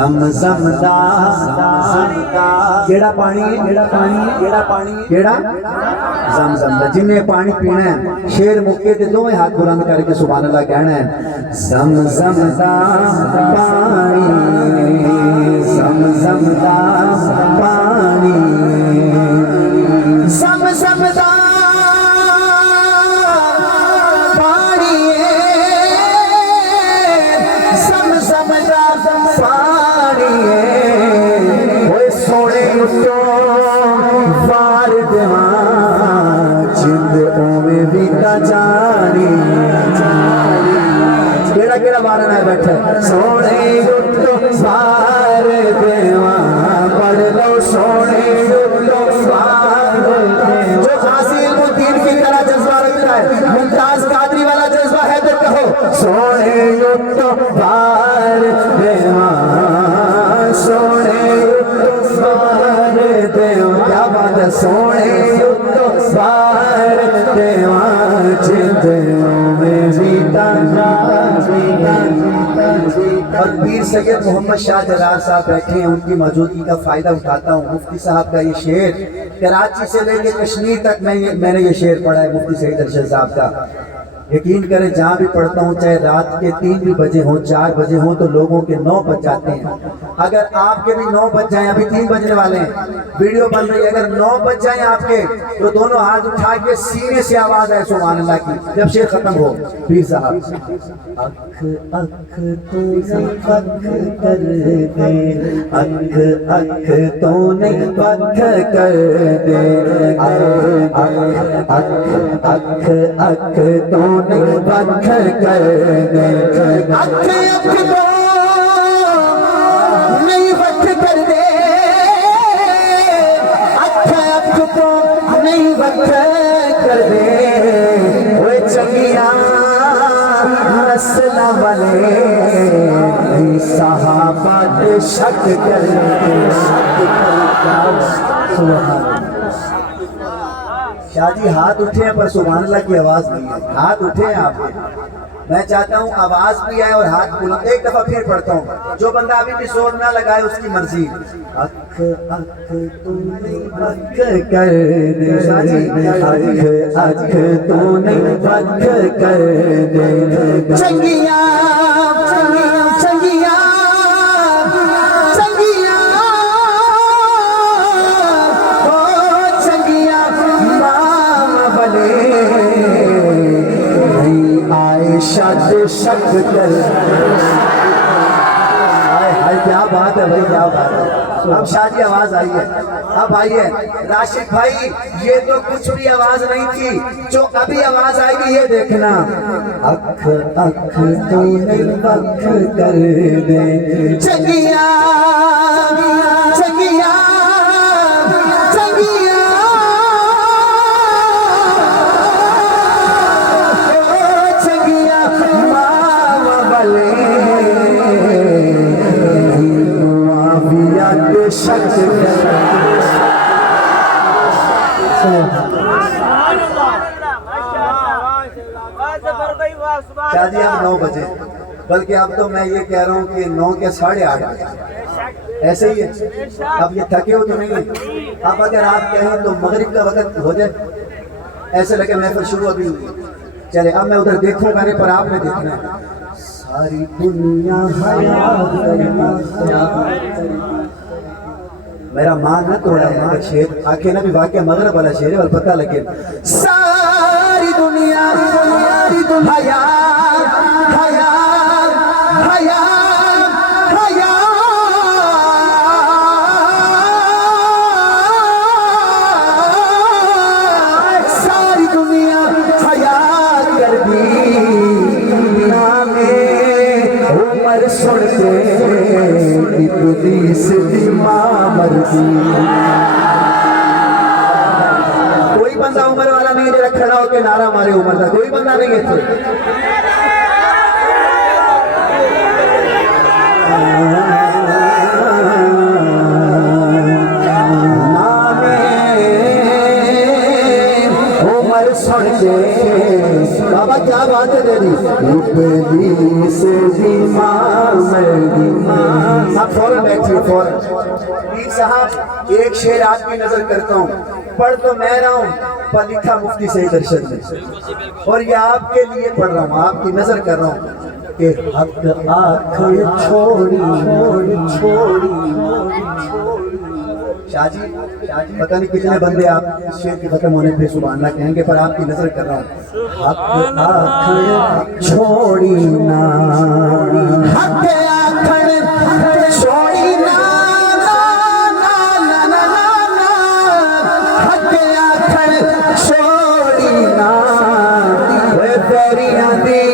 जमजम दा केड़ा पानी है, केड़ा पानी है, केड़ा पानी है, केड़ा जमजम दा। जिन्हें पानी पीना है शेर मुक्के ते दोवें हाथ बुलंद करके सुभान अल्लाह कहना है। जमजम दा पानी, जमजम दा पानी, जमजम दा बैठे सोने उठो सार देवा पढ़ लो सोने उठो सार जो हासिल मुद्दीन की तरह जज्बा रखता है, मुमताज कादरी वाला जज्बा है तो कहो सोने उठो सार देवा, सोने उठो सार देवा। क्या बात है, सोने उठो सार देवा जिंदों में जीता और पीर सैयद मोहम्मद शाह जलाल साहब बैठे हैं, उनकी मौजूदगी का फ़ायदा उठाता हूँ। मुफ्ती साहब का ये शेर कराची से लेके कश्मीर तक मैंने ये शेर पढ़ा है मुफ्ती सईद अरशद साहब का। यकीन करें जहाँ भी पढ़ता हूँ, चाहे रात के 3 भी बजे हों, 4 बजे हों, तो लोगों के 9 बज जाते हैं। अगर आपके भी 9 बज जाएं, अभी 3 बजने वाले हैं, वीडियो बन रही है, अगर 9 बज जाएं आपके तो दोनों हाथ उठा के सीने से आवाज है सुभान अल्लाह की जब शेर खत्म हो। पीर साहब अख अख तो पख कर दे, अख अख तो नहीं पख कर दे, अख अख अख तो नहीं पख कर दे, अख अख तो नहीं पख कर दे, अख अख तो नहीं पख कर दे। वो चंगिया नस्ल वाले सहाबा के शक कर शादी हाथ उठे हैं पर सुभान अल्लाह की आवाज नहीं है। हाथ उठे हैं आपके, मैं चाहता हूँ आवाज भी आए और हाथ बुलंद। एक दफा फिर पढ़ता हूँ, जो बंदा अभी भी जोर ना लगाए उसकी मर्जी। अख अख तूने पख कर दे, अख अख तूने पख कर दे, चंगिया चंगिया चंगिया ओ चंगिया माम बले नहीं आए शक शक कर। क्या बात है भाई, क्या बात है। अब शादी आवाज आई है, अब आई है। राशिद भाई ये तो कुछ भी आवाज नहीं थी, जो अभी आवाज आएगी ये देखना। अख अख तूने पख कर दे, चंगिया चंगिया चंगिया चंगिया मामा बले शक शादी अब 9 बजे, बल्कि अब तो मैं ये कह रहा हूँ कि 9 के 8:30 बजे ऐसे ही है। अब ये थके हो तो नहीं है, अब अगर आप कहें तो मगरिब का वक्त हो जाए, ऐसे लगे महफिल शुरू अभी हुई। चले अब मैं उधर देखूंगा नहीं, पर आपने देखना है। सारी दुनिया मेरा मान न तोड़ा है शेर, आखे ना भी वाक्य मगरब वाला शेर है, पता लगे। सारी दुनिया हया हया हया हया सारी दुनिया हया कर दी नामे उमर सुन के इब्लीस दी कोई बंदा उम्र वाला नहीं है खड़ा होकर नारा मारे उम्र का, कोई बंदा नहीं है। उम्र सुन के बाबा क्या बात है तेरी, इब्लीस दी मां। अब फौरन बैठिए फौरन। पीर साहब एक शेर आपकी नजर करता हूँ, पढ़ तो मैं रहा हूँ पर लिखा मुफ्ती सईद अरशद ने, और ये आपके लिए पढ़ रहा हूँ, आपकी नजर कर रहा हूँ कि हक आखिर छोड़ी छोड़ी छोड़ी। शाहजी पता नहीं कितने बंदे आप इस शेर के खत्म होने पे सुभान अल्लाह कहेंगे, पर आपकी नजर कर रहा हूँ। हक आखिर छोड़ी ना, हक आखिर छोड़ी ना, हक आखिर छोड़ी ना, वे तेरियां दी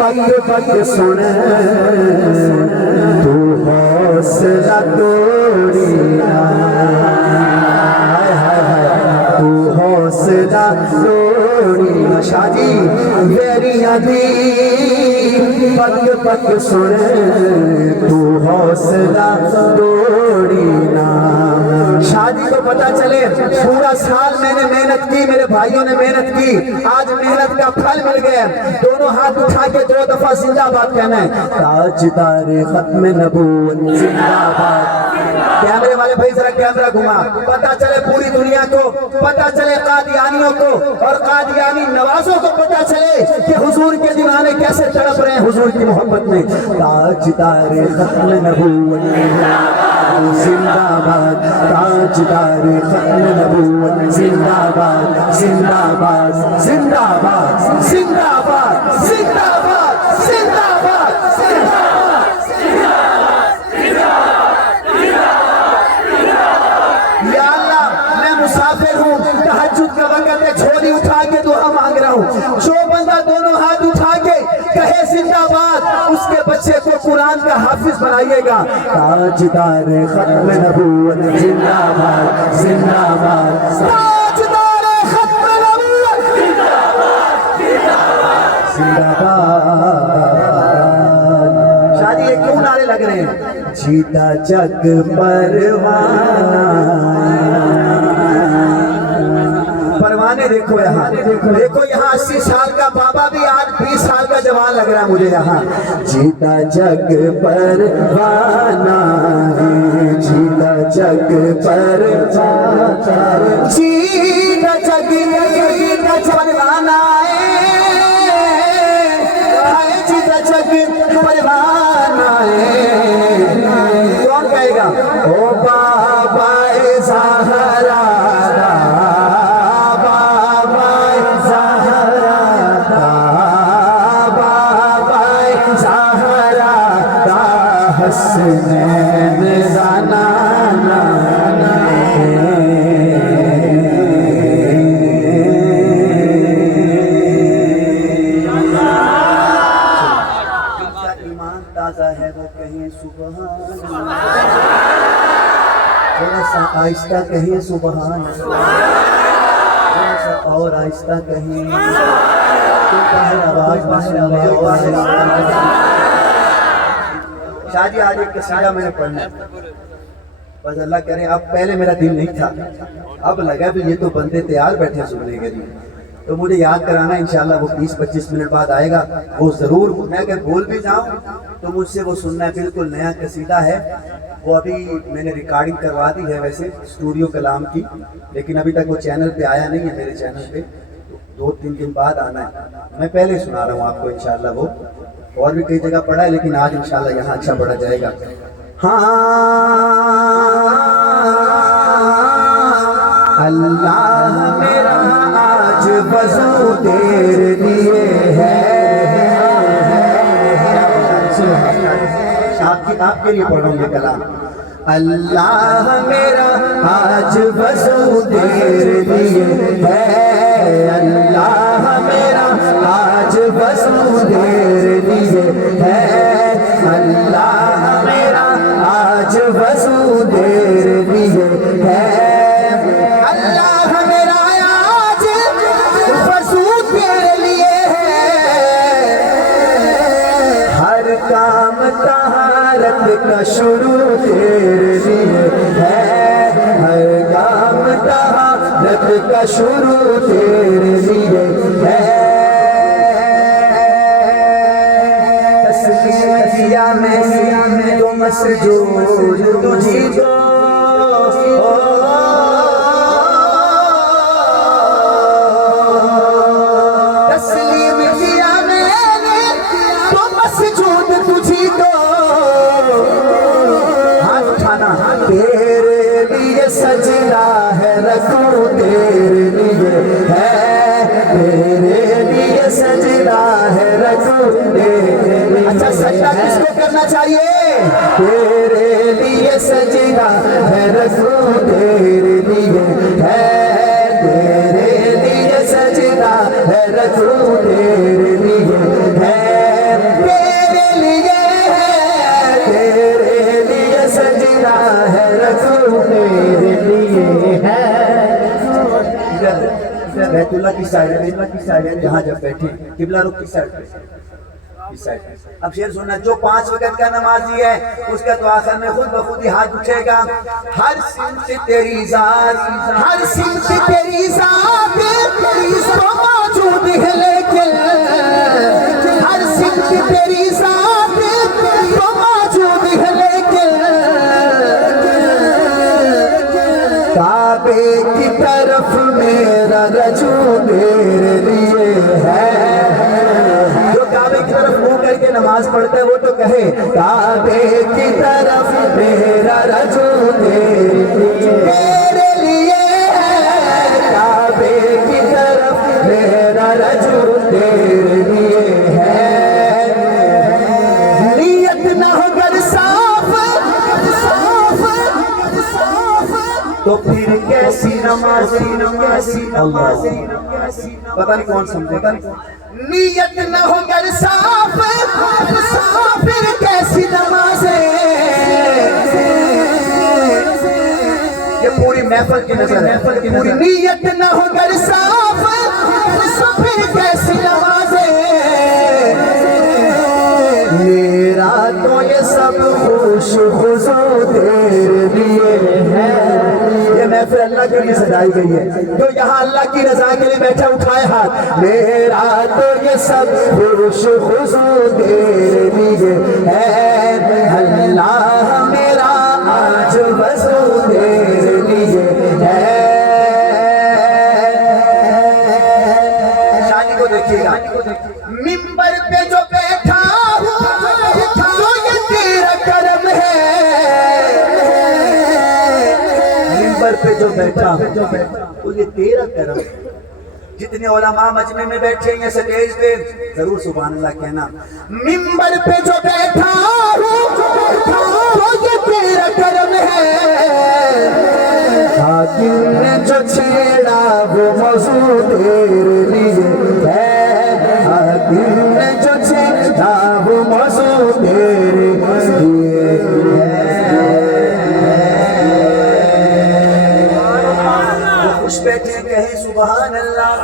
पक पक सुन, तू हौसला तोड़ी ना, तू हौसला तोड़ी ना। शादी वेरियां दी पक पक सुन, तू हौसला तोड़ी ना। शादी को पता चले पूरा साल मैंने मेहनत की, मेरे भाइयों ने मेहनत की, आज मेहनत का फल मिल गया। दोनों हाथ उठा के 2 दफा जिंदाबाद कहना है। ताजदारे खत्म नबूवत जिंदाबाद। कैमरे वाले भाई जरा कैमरा घुमा, पता चले पूरी दुनिया को, पता चले कादियानियों को और कादियानी नवाजों को पता चले कि हुजूर के दीवाने कैसे तड़प रहे हैं हुजूर की मोहब्बत में। ताजदारे खत्म नबूवत जिंदाबाद, ताजदारे खत्म नबूवत जिंदाबाद, जिंदाबाद जिंदाबाद जिंदाबाद जिंदाबाद जिंदाबाद जिंदाबाद। या अल्लाह मैं मुसाफिर हूँ, तहज्जुद का वक़्त है, झोली उठा के दुआ मांग रहा हूँ। जो बंदा दोनों हाथ उठा के कहे जिंदाबाद, उसके बच्चे को कुरान का हाफिज बनाइएगा। ताजदारे खत्म नबूवत जिंदाबाद, जिंदाबाद ताजदारे खत्म नबूवत जिंदाबाद, जिंदाबाद। शादी ये क्यों नारे लग रहे हैं? जीता जग परवाना, परवाने देखो यहाँ, देखो यहाँ 80 साल का बाबा भी आज 20 साल का जवान लग रहा है मुझे यहाँ। जीता जग परवाना है, जीता जग परवाना, जीता जग परवाना है, जीता जग परवाना है। कौन कहेगा? ओ बाबा ज़हरा, हसनैन जाना ईमान ताजा है वो कहें सुबहान, थोड़ा सा आहिस्ता कहें सुबहान, थोड़ा सा और आहिस्ता कहें, आवाज शादी आज एक कसीदा मैंने पढ़ना है, बस अल्लाह करे। अब पहले मेरा दिल नहीं था, अब लगा भी ये तो बंदे तैयार बैठे सुनने के लिए, तो मुझे याद कराना इंशाल्लाह वो 20-25 मिनट बाद आएगा, वो ज़रूर। मैं अगर बोल भी जाऊँ तो मुझसे वो सुनना है। बिल्कुल नया कसीदा है, वो अभी मैंने रिकॉर्डिंग करवा दी है वैसे स्टूडियो कलाम की, लेकिन अभी तक वो चैनल पे आया नहीं है, मेरे चैनल पे 2-3 दिन बाद आना है। मैं पहले सुना रहा हूँ आपको इंशाल्लाह। वो और भी कई जगह पढ़ा है, लेकिन आज इंशाल्लाह यहाँ अच्छा पढ़ा जाएगा। हाँ अल्लाह मेरा आज वज़ू तेरे लिए है, आपके लिए पढ़ रहा हूँ ये कलाम। अल्लाह मेरा आज वज़ू तेरे लिए है, अल्लाह मेरा आज वज़ू तेरे लिए है, अल्लाह मेरा आज वज़ू तेरे लिए है, अल्लाह मेरा आज वज़ू तेरे लिए है। हर काम तहारत का शुरू तेरे लिए है, हर काम तहारत का शुरू तेरे लिए है। तस्लीम किया मैं तुम मसजूद तुझी को, तस्लीम किया मैंने तो मसजूद तुझी को। हाथ उठाना। तेरे लिए सजना है रखूं, तेरे लिए है, तेरे लिए सजना है रखूं, तेरे। अच्छा सजदा किसको करना चाहिए? तेरे लिए सजना है रखूं, तेरे लिए है, तेरे लिए सजना है रखूं, तेरे लिए है, तेरे लिए है, तेरे लिए सजना है रखूं, तेरे लिए है। इधर बैतुल्लाह की साइड है, बैतुल्लाह की साइड है, जहाँ जब बैठे किबला रुख की साइड पे, इस साइड। अब शेर सुनना, जो 5 वक्त का नमाजी है उसका तो आखिर में खुद ब खुद ही हाथ उठेगा। हर सिमत तेरी जात, हर सिमत तेरी जात तो मौजूद है, लेकिन हर सिमत तेरी जात तो मौजूद है, लेकिन काबे की तरफ मेरा रजू तेरे लिए है। जो काबे की तरफ मुंह करके नमाज पढ़ता है वो तो कहे काबे की तरफ मेरा रजू तेरे लिए है, काबे की तरफ मेरा रजू तेरे लिए है। नीयत ना हो अगर साफ साफ साफ तो फिर कैसी नमाज़ी, कैसी नमाज़ी, पता नहीं कौन समझेगा। नीयत न हो अगर साफ साफ फिर कैसी नमाज़ें। ये पूरी महफिल की नजर है, पूरी नीयत न हो अगर साफ फिर कैसी नमाज़ें। मेरा तो ये सब खुश खुशू तेरे लिए है। ये महफिल अल्लाह के लिए सजाई गई है, तो यहाँ अल्लाह की रजा के लिए बैठा उठाए हाथ। मेरा तो ये सब खुश खुशू तेरे लिए है, अल्लाह मेरा आज वज़ू तेरे लिए है। शादी को देखिएगा, मिंबर पे जो बैठा हूँ तो ये तेरा करम है। मिंबर पे जो बैठा तो ये तेरा करम। जितने उलमा मजमे में बैठे हैं स्टेज पे जरूर सुभान अल्लाह कहना। मिंबर पे जो बैठा हूँ तो ये तेरा करम है। हाकिम ने जो छेड़ा वो मौजू तेरे लिए है, हाकिम ने जो छेड़ा वो मौजू तेरे लिए है। बैठे कहे सुभान अल्लाह।